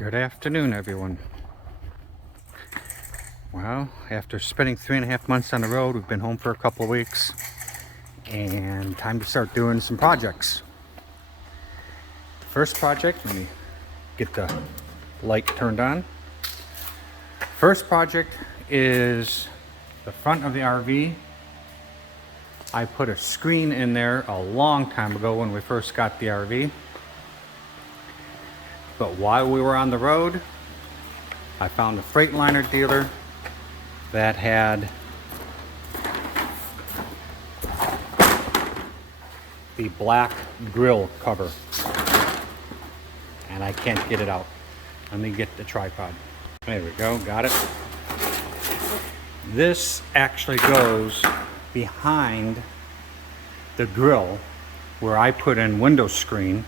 Good afternoon, everyone. Well, after spending 3.5 months on the road, we've been home for a couple of weeks, and time to start doing some projects. First project, let me get the light turned on. First project is the front of the RV. I put a screen in there a long time ago when we first got the RV. But while we were on the road, I found a Freightliner dealer that had the black grill cover, and I can't get it out. Let me get the tripod. There we go, got it. This actually goes behind the grill where I put in window screen,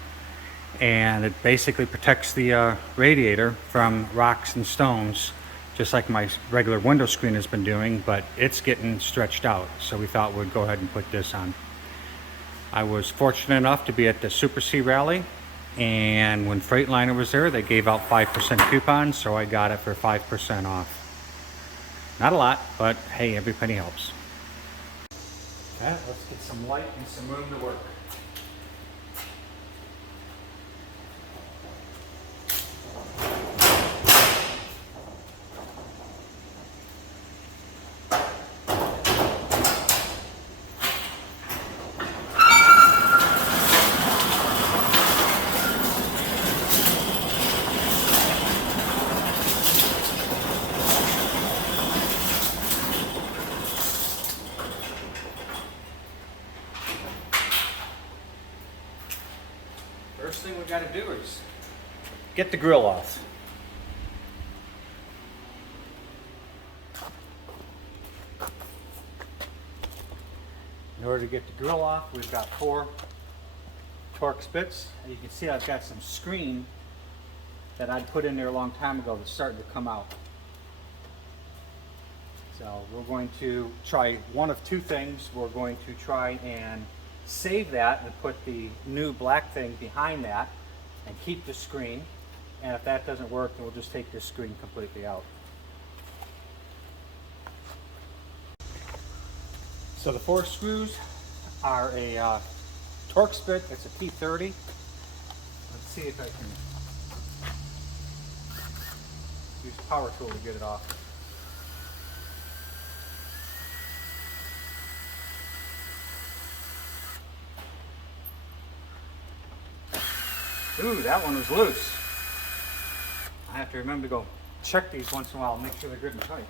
and it basically protects the radiator from rocks and stones, just like my regular window screen has been doing, but it's getting stretched out, so we thought we'd go ahead and put this on. I was fortunate enough to be at the Super C rally, and when Freightliner was there, they gave out 5% coupons, so I got it for 5% off. Not a lot, but hey, every penny helps. Okay, let's get some light and some room to work. First thing we got to do is get the grill off. In order to get the grill off, we've got 4 Torx bits. You can see I've got some screen that I'd put in there a long time ago that's starting to come out. So we're going to try one of 2 things. We're going to try and save that and put the new black thing behind that and keep the screen, and if that doesn't work, then we'll just take this screen completely out. So the 4 screws are a Torx bit. It's a T30. Let's see if I can use the power tool to get it off. Ooh, that one was loose. I have to remember to go check these once in a while and make sure they're good and tight.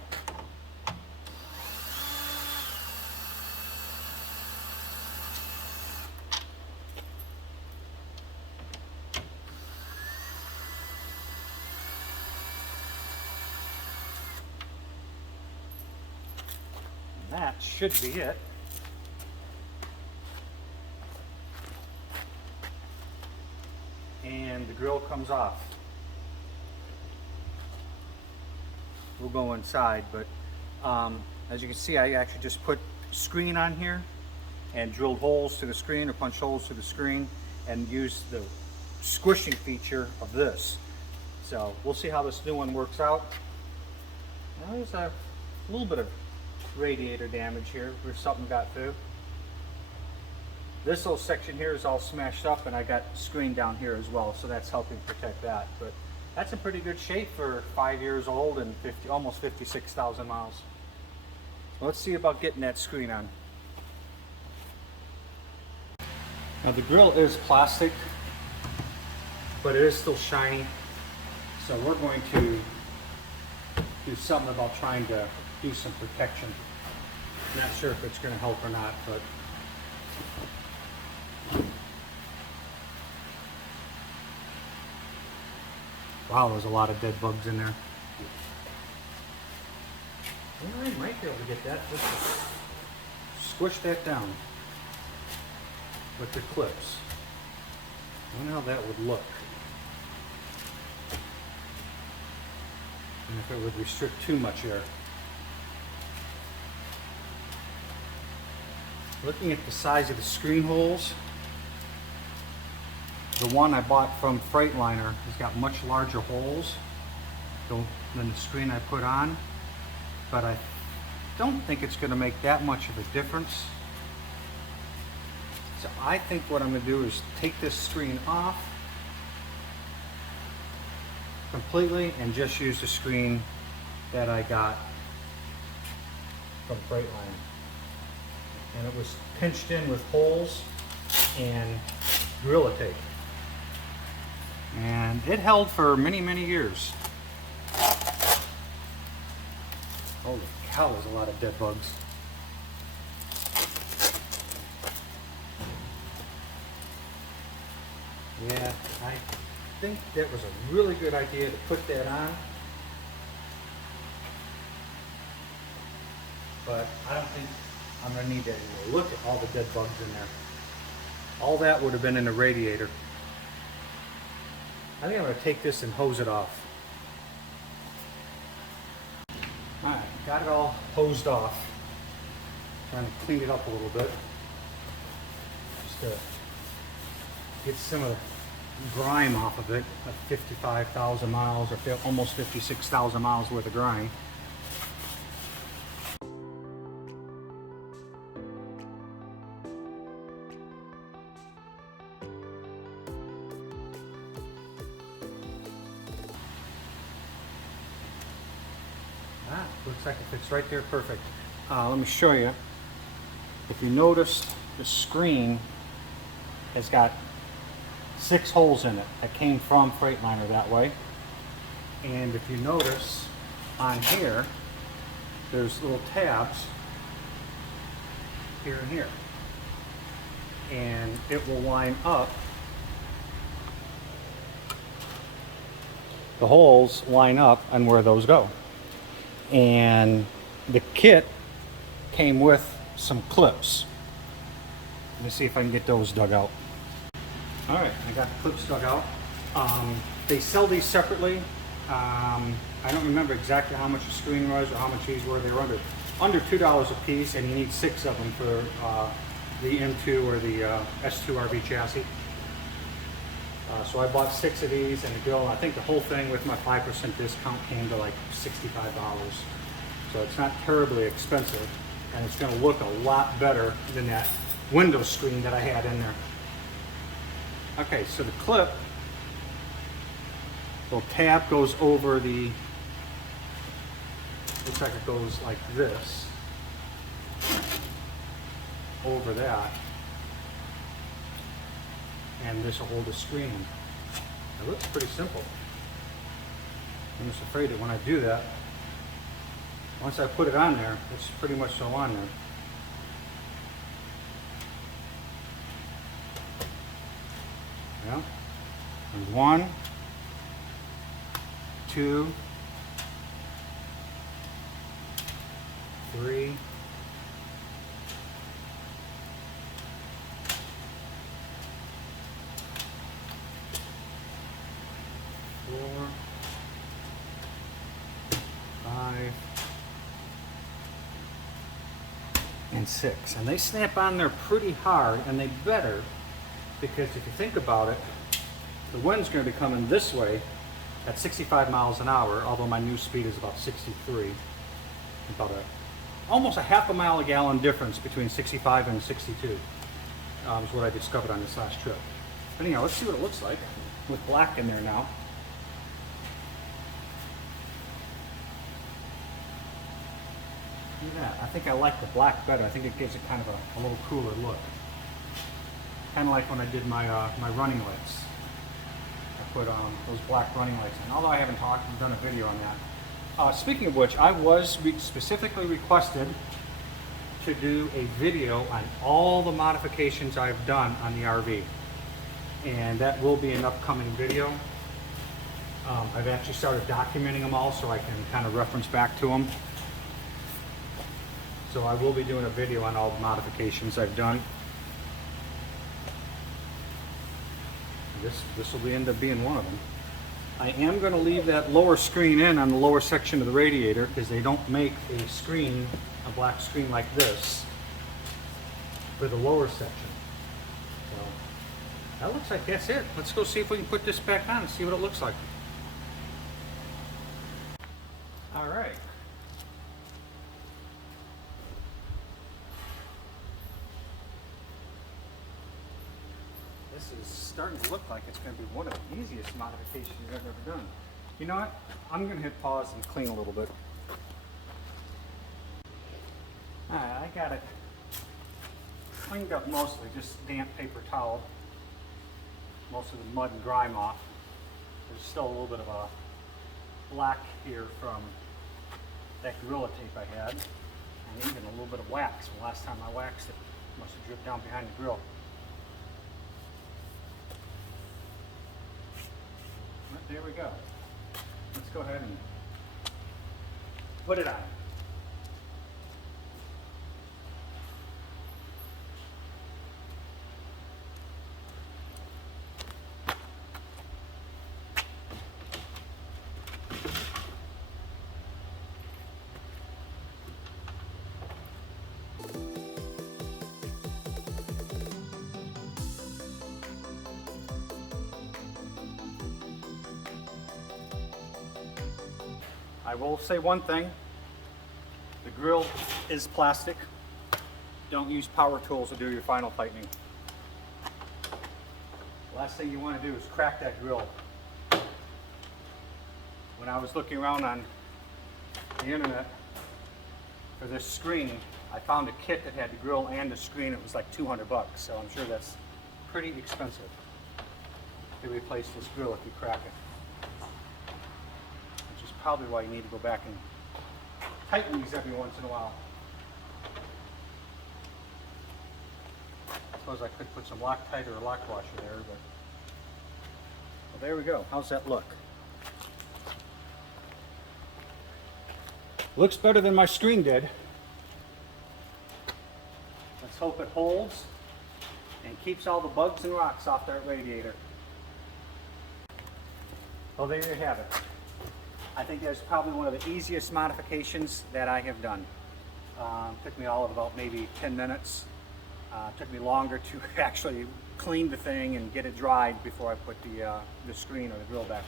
And that should be it. And the grill comes off. We'll go inside, but as you can see, I actually just put screen on here and drilled holes to the screen, or punched holes to the screen, and used the squishing feature of this. So we'll see how this new one works out. Now, there's a little bit of radiator damage here where something got through. This little section here is all smashed up, and I got screen down here as well, so that's helping protect that. But that's in pretty good shape for 5 years old and almost 56,000 miles. Let's see about getting that screen on. Now the grill is plastic, but it is still shiny, so we're going to do something about trying to do some protection. Not sure if it's going to help or not, but wow, there's a lot of dead bugs in there. Well, I might be able to get that. Just squish that down with the clips. I wonder how that would look. And if it would restrict too much air. Looking at the size of the screen holes, The one I bought from Freightliner has got much larger holes than the screen I put on, but I don't think it's going to make that much of a difference. So I think what I'm going to do is take this screen off completely and just use the screen that I got from Freightliner. And it was pinched in with holes and Gorilla Tape. And it held for many, many years. Holy cow, there's a lot of dead bugs. Yeah, I think that was a really good idea to put that on. But I don't think I'm going to need that anymore. Look at all the dead bugs in there. All that would have been in the radiator. I think I'm going to take this and hose it off. Alright, got it all hosed off. Trying to clean it up a little bit. Just to get some of the grime off of it. Like 55,000 miles or almost 56,000 miles worth of grime. Looks like it fits right there perfect. Let me show you. If you notice, the screen has got 6 holes in it that came from Freightliner that way. And if you notice on here, there's little tabs here and here. And it will line up. The holes line up on where those go. And the kit came with some clips. Let me see if I can get those dug out. All right, I got the clips dug out. They sell these separately. I don't remember exactly how much the screen was or how much these were. They were under $2 a piece, and you need 6 of them for the M2 or the S2 RV chassis. So I bought 6 of these and a bill. I think the whole thing with my 5% discount came to like $65. So it's not terribly expensive, and it's going to look a lot better than that window screen that I had in there. Okay, so the clip, little tab goes over the, looks like it goes like this, over that. And this will hold the screen. It looks pretty simple. I'm just afraid that when I do that, once I put it on there, it's pretty much so on there. Yeah. There's 1, 2, 3, 4, 5, and 6. And they snap on there pretty hard, and they better, because if you think about it, the wind's going to be coming this way at 65 miles an hour, although my new speed is about 63. About almost a half a mile a gallon difference between 65 and 62 is what I discovered on this last trip. But anyhow, let's see what it looks like with black in there now. Look at that. I think I like the black better. I think it gives it kind of a little cooler look. Kind of like when I did my my running lights. I put those black running lights in. Although I haven't done a video on that. Speaking of which, I was specifically requested to do a video on all the modifications I've done on the RV. And that will be an upcoming video. I've actually started documenting them all so I can kind of reference back to them. So I will be doing a video on all the modifications I've done. This will end up being one of them. I am going to leave that lower screen in on the lower section of the radiator because they don't make a screen, a black screen like this, for the lower section. So That looks like that's it. Let's go see if we can put this back on and see what it looks like. All right. This is starting to look like it's going to be one of the easiest modifications I've ever done. You know what? I'm going to hit pause and clean a little bit. All right, I got it cleaned up mostly, just damp paper towel. Most of the mud and grime off. There's still a little bit of a black here from that Gorilla tape I had, and even a little bit of wax from the last time I waxed it. Must have dripped down behind the grill. But there we go. Let's go ahead and put it on. I will say one thing, the grill is plastic. Don't use power tools to do your final tightening. The last thing you want to do is crack that grill. When I was looking around on the internet for this screen, I found a kit that had the grill and the screen. It was like $200, so I'm sure that's pretty expensive to replace this grill if you crack it. Probably why you need to go back and tighten these every once in a while. I suppose I could put some Loctite or a lock washer there, but well, there we go. How's that look? Looks better than my screen did. Let's hope it holds and keeps all the bugs and rocks off that radiator. Well, there you have it. I think that's probably one of the easiest modifications that I have done. Took me all of about maybe 10 minutes. Took me longer to actually clean the thing and get it dried before I put the screen or the grill back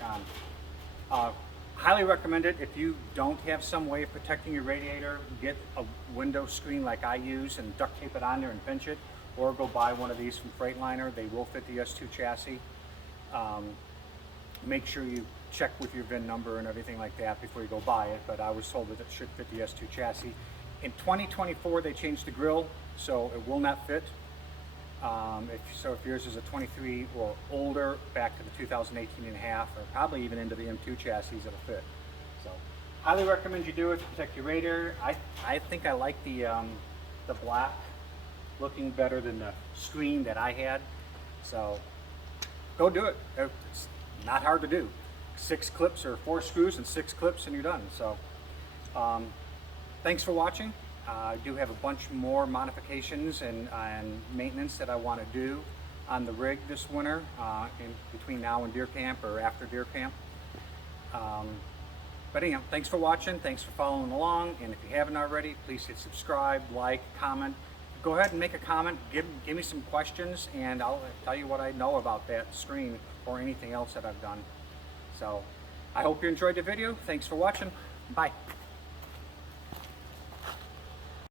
on. Highly recommend it. If you don't have some way of protecting your radiator, get a window screen like I use and duct tape it on there and pinch it, or go buy one of these from Freightliner. They will fit the S2 chassis. Make sure you check with your VIN number and everything like that before you go buy it, but I was told that it should fit the S2 chassis. In 2024 they changed the grill, so it will not fit. If yours is a 23 or older, back to the 2018 and a half, or probably even into the M2 chassis, it'll fit. So highly recommend you do it to protect your radiator. I think I like the black looking better than the screen that I had, so go do it. It's not hard to do. 6 clips or 4 screws and 6 clips and you're done. So thanks for watching. I do have a bunch more modifications and maintenance that I want to do on the rig this winter, in between now and deer camp or after deer camp. But anyhow, thanks for watching, thanks for following along, and if you haven't already, please hit subscribe, like, comment. Go ahead and make a comment, give me some questions, and I'll tell you what I know about that screen or anything else that I've done. So I hope you enjoyed the video. Thanks for watching. Bye.